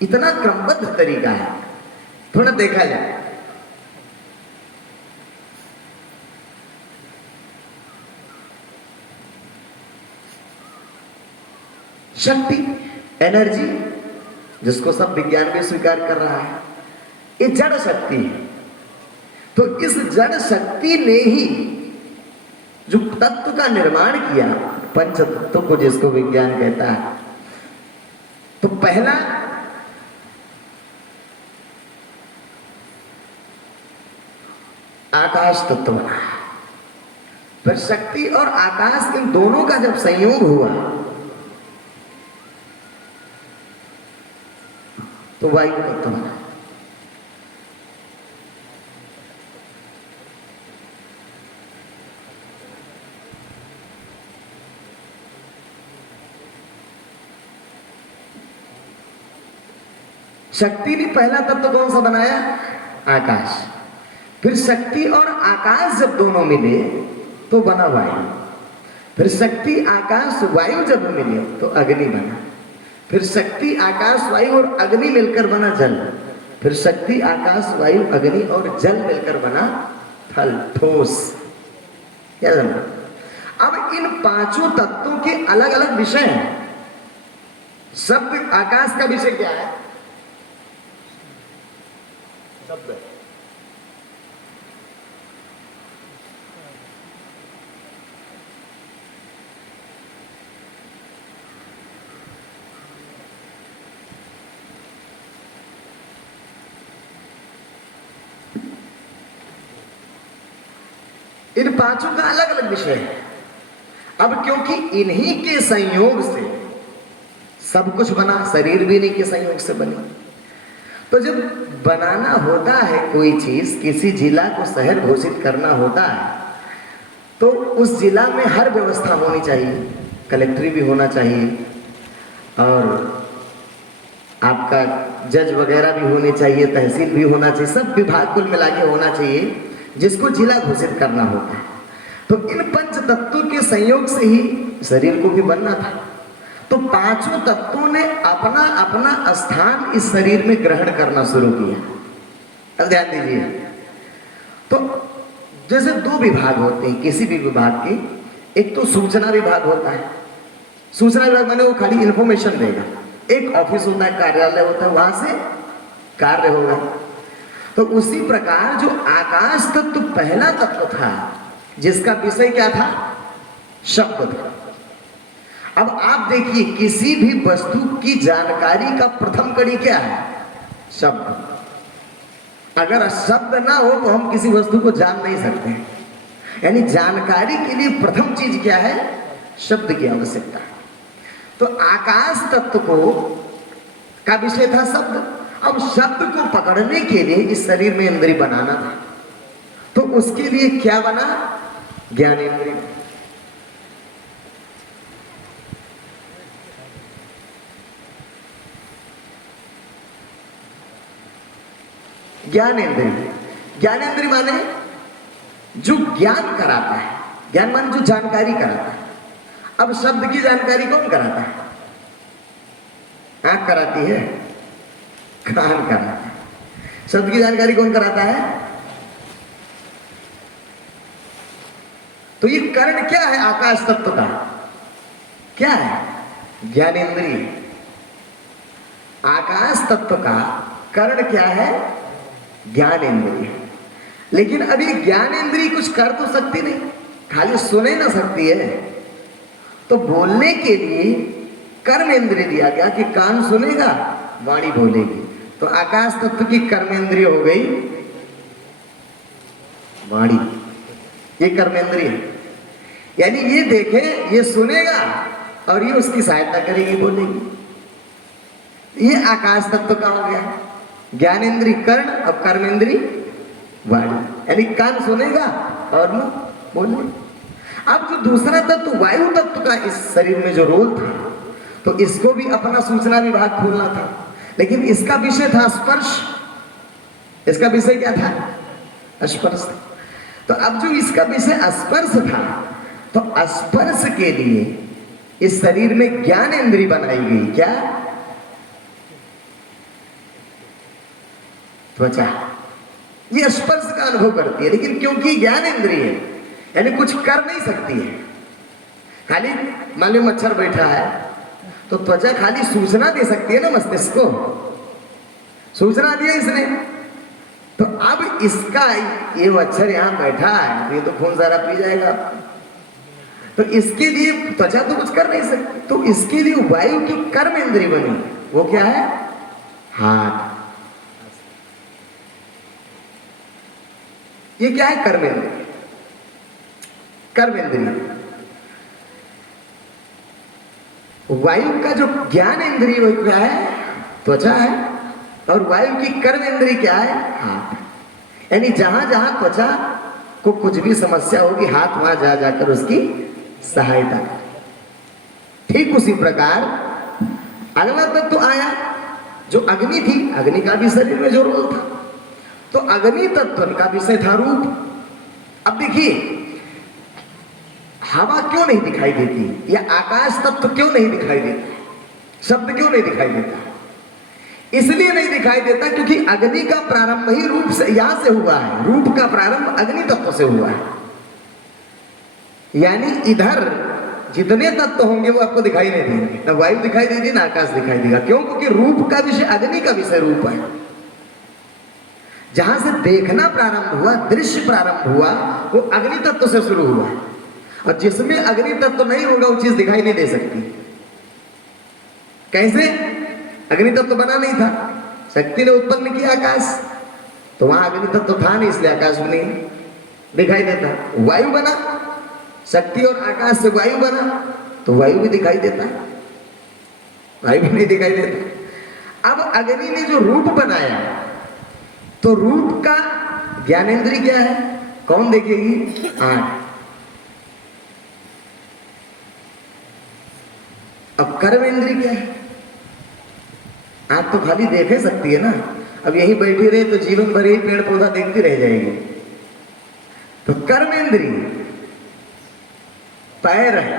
इतना क्रमबद्ध तरीका है। थोड़ा देखा जाए, शक्ति, एनर्जी, जिसको सब विज्ञान भी स्वीकार कर रहा है, ये जड़ शक्ति है। तो इस जड़ शक्ति ने ही जो तत्व का निर्माण किया, पंच तत्व को जिसको विज्ञान कहता है, तो पहला आकाश तत्व बना, फिर शक्ति और आकाश, इन दोनों का जब संयोग हुआ तो वायु तत्व बना। शक्ति ने पहला तत्व कौन सा बनाया? आकाश। फिर शक्ति और आकाश जब दोनों मिले तो बना वायु। फिर शक्ति, आकाश, वायु जब मिले तो अग्नि बना। फिर शक्ति, आकाश, वायु और अग्नि मिलकर बना जल। फिर शक्ति, आकाश, वायु, अग्नि और जल मिलकर बना थल, ठोस। क्या जाना? अब इन पांचों तत्वों के अलग अलग विषय हैं। शब्द, आकाश का विषय क्या है? शब्द। इन पांचों का अलग अलग विषय है। अब क्योंकि इन्हीं के संयोग से सब कुछ बना, शरीर भी इन्हीं के संयोग से बनी। तो जब बनाना होता है कोई चीज, किसी जिला को शहर घोषित करना होता है, तो उस जिला में हर व्यवस्था होनी चाहिए। कलेक्ट्री भी होना चाहिए और आपका जज वगैरह भी होने चाहिए, तहसील भी होना चाहिए, सब विभाग कुल मिला के होना चाहिए जिसको जिला घोषित करना होता है। तो इन पंच तत्वों के संयोग से ही शरीर को भी बनना था। तो पांचों तत्वों ने अपना अपना स्थान इस शरीर में ग्रहण करना शुरू किया। अब ध्यान दीजिए, तो जैसे दो विभाग होते हैं किसी भी विभाग के। एक तो सूचना विभाग होता है। सूचना विभाग माने वो खाली इंफॉर्मेशन देगा। एक ऑफिस होता है, कार्यालय होता है, वहां से कार्य होगा। तो उसी प्रकार जो आकाश तत्व पहला तत्व था, जिसका विषय क्या था? शब्द था। अब आप देखिए, किसी भी वस्तु की जानकारी का प्रथम कड़ी क्या है? शब्द। अगर शब्द ना हो तो हम किसी वस्तु को जान नहीं सकते। यानी जानकारी के लिए प्रथम चीज क्या है? शब्द की आवश्यकता है। तो आकाश तत्व को का विषय था शब्द। अब शब्द को पकड़ने के लिए इस शरीर में इंद्रिय बनाना था। तो उसके लिए क्या बना? ज्ञानेंद्रिय। ज्ञानेंद्रिय, ज्ञानेंद्रिय माने जो ज्ञान कराता है। ज्ञान माने जो जानकारी कराता है। अब शब्द की जानकारी कौन कराता है? आंख कराती है, कान कराता है। शब्द की जानकारी कौन कराता है? तो ये कर्ण क्या है आकाश तत्व का? क्या है? ज्ञानेंद्रिय। आकाश तत्व का कर्ण क्या है? ज्ञानेंद्रिय। लेकिन अभी ज्ञानेंद्रिय कुछ कर तो सकती नहीं, खाली सुने ना सकती है। तो बोलने के लिए कर्मेंद्रिय दिया गया कि कान सुनेगा, वाणी बोलेगी। तो आकाश तत्व की कर्मेंद्रिय हो गई वाणी। ये कर्मेंद्रिय, यानी ये देखे, ये सुनेगा और ये उसकी सहायता करेगी, बोलेगी। ये आकाश तत्व का हो गया। ज्ञानेंद्रिय कर्ण और कर्मेंद्रिय वाणी, यानी कान सुनेगा और मुंह बोलेगा। अब जो दूसरा तत्व वायु तत्व का इस शरीर में जो रोल था, तो इसको भी अपना सूचना विभाग खोलना था। लेकिन इसका विषय था स्पर्श। इसका विषय क्या था? स्पर्श। तो अब जो इसका विषय स्पर्श था, तो स्पर्श के लिए इस शरीर में ज्ञान इंद्रिय बनाई गई। क्या? त्वचा ये स्पर्श का अनुभव करती है, लेकिन क्योंकि ज्ञान इंद्रिय है यानी कुछ कर नहीं सकती है। खाली मान लो मच्छर बैठा है तो त्वचा खाली सूचना दे सकती है ना मस्तिष्क को, सूचना दिया इसने, तो अब इसका ये मच्छर यहाँ बैठा है तो ये तो खून सारा पी जाएगा, तो इसके लिए त्वचा तो कुछ कर नहीं सकती, तो इसके लिए वायु की कर्म इंद्रिय बनी, वो क्या है? हाथ। ये क्या है? कर्म इंद्रिय। कर्म इंद्रिय वायु का जो ज्ञान इंद्रिय वो क्या है? त्वचा है, और वायु की कर्म इंद्रिय क्या है? हाथ। यानी जहां जहां त्वचा को कुछ भी समस्या होगी हाथ वहां जा जाकर उसकी सहायता करे। ठीक उसी प्रकार अगला तत्व तो आया जो अग्नि थी, अग्नि का भी शरीर में जो रोल था, तो अग्नि तत्व का विषय था रूप। अब देखिए हवा क्यों नहीं दिखाई देती, या आकाश तत्व क्यों नहीं दिखाई देता, शब्द क्यों नहीं दिखाई देता? इसलिए नहीं दिखाई देता क्योंकि अग्नि का प्रारंभ ही रूप से यहां से हुआ है, रूप का प्रारंभ अग्नि तत्व से हुआ है। यानी इधर जितने तत्व होंगे वो आपको दिखाई नहीं देंगे, ना वायु दिखाई देगी ना आकाश दिखाई देगा। क्यों? क्योंकि रूप का विषय अग्नि का विषय रूप है। जहां से देखना प्रारंभ हुआ, दृश्य प्रारंभ हुआ, वो अग्नि तत्व से शुरू हुआ, और जिसमें अग्नि तत्व नहीं होगा वो चीज दिखाई नहीं दे सकती। कैसे? अग्नि तत्व बना नहीं था, शक्ति ने उत्पन्न किया आकाश, तो वहां अग्नि तत्व था नहीं, इसलिए आकाश भी नहीं दिखाई देता। वायु बना, शक्ति और आकाश से वायु बना, तो वायु भी दिखाई देता, वायु भी नहीं दिखाई देता। अब अग्नि ने जो रूप बनाया, तो रूप का ज्ञानेंद्रिय क्या है? कौन देखेगी? आंख। अब कर्म इंद्रिय क्या है? आंख तो खाली देख ही सकती है ना, अब यही बैठी रहे तो जीवन भर ही पेड़ पौधा देखती रह जाएगी। तो कर्म इंद्रिय पैर है,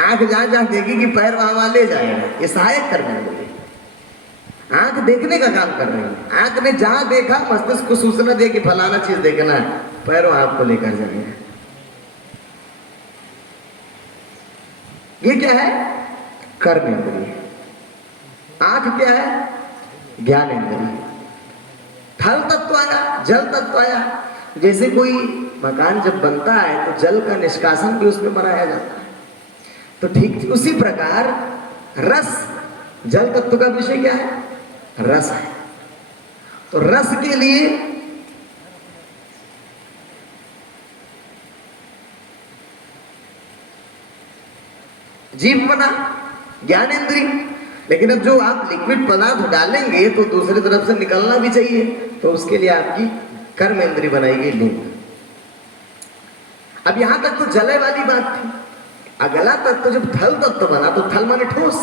आंख जहां जहां देखेगी पैर वहां वहां ले जाएगा, ये सहायक कर्म इंद्रिय। आंख देखने का काम कर रही है, आंख ने जहां देखा मस्तिष्क को सूचना दे कि फलाना चीज देखना है, पैर आंख को लेकर जाएगा। ये क्या है? कर्म इंद्रिय। आंख क्या है? ज्ञान इंद्रिय। थल तत्व आया, जल तत्व आया। जैसे कोई मकान जब बनता है तो जल का निष्कासन भी उसमें बनाया जाता है, तो ठीक उसी प्रकार रस, जल तत्व का विषय क्या है? रस है। तो रस के लिए जीव बना, ज्ञान इंद्रिय। लेकिन अब जो आप लिक्विड पदार्थ डालेंगे तो दूसरी तरफ से निकलना भी चाहिए, तो उसके लिए आपकी कर्म इंद्रिय बनाएगी लिंग। अब यहां तक तो जले वाली बात थी। अगला तत्व जब थल तत्व बना, तो थल माने ठोस,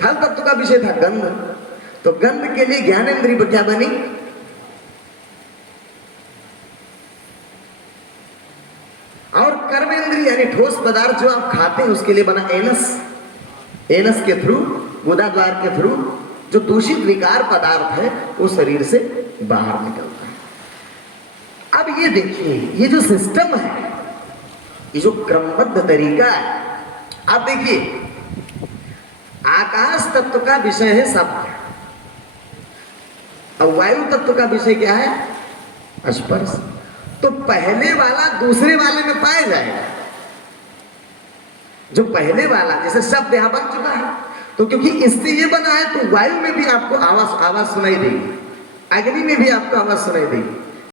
थल तत्व का विषय था गंध, तो गंध के लिए ज्ञान इंद्रिय क्या बनी? और कर्म इंद्रिय यानी ठोस पदार्थ जो आप खाते हैं उसके लिए बना एनस। एनस के थ्रू, गुदा द्वार के थ्रू जो दूषित विकार पदार्थ है वो शरीर से बाहर निकलता है। अब ये देखिए, ये जो सिस्टम है, ये जो क्रमबद्ध तरीका है, अब देखिए आकाश तत्व का विषय है शब्द, और वायु तत्व का विषय क्या है? स्पर्श। तो पहले वाला दूसरे वाले में पाया जाएगा। जो पहले वाला जैसे शब्द यहां बन चुका है, तो क्योंकि इससे ये बना है तो वायु में भी आपको आवाज सुनाई देगी, अग्नि में भी आपको आवाज सुनाई देगी।